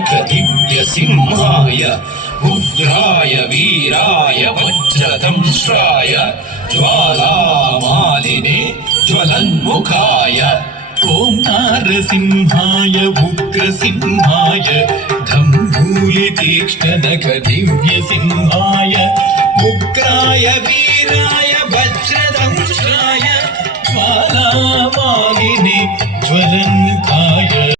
दिव्यसिंहाय उग्राय वीराय वज्रदंष्ट्राय ज्वालामालिने ज्वलन्मुखाय ॐ नारसिंहाय उग्रसिंहाय धम्भूलितीक्ष्णनख दिव्यसिंहाय उग्राय वीराय वज्रदंष्ट्राय ज्वालामालिने ज्वलन्मुखाय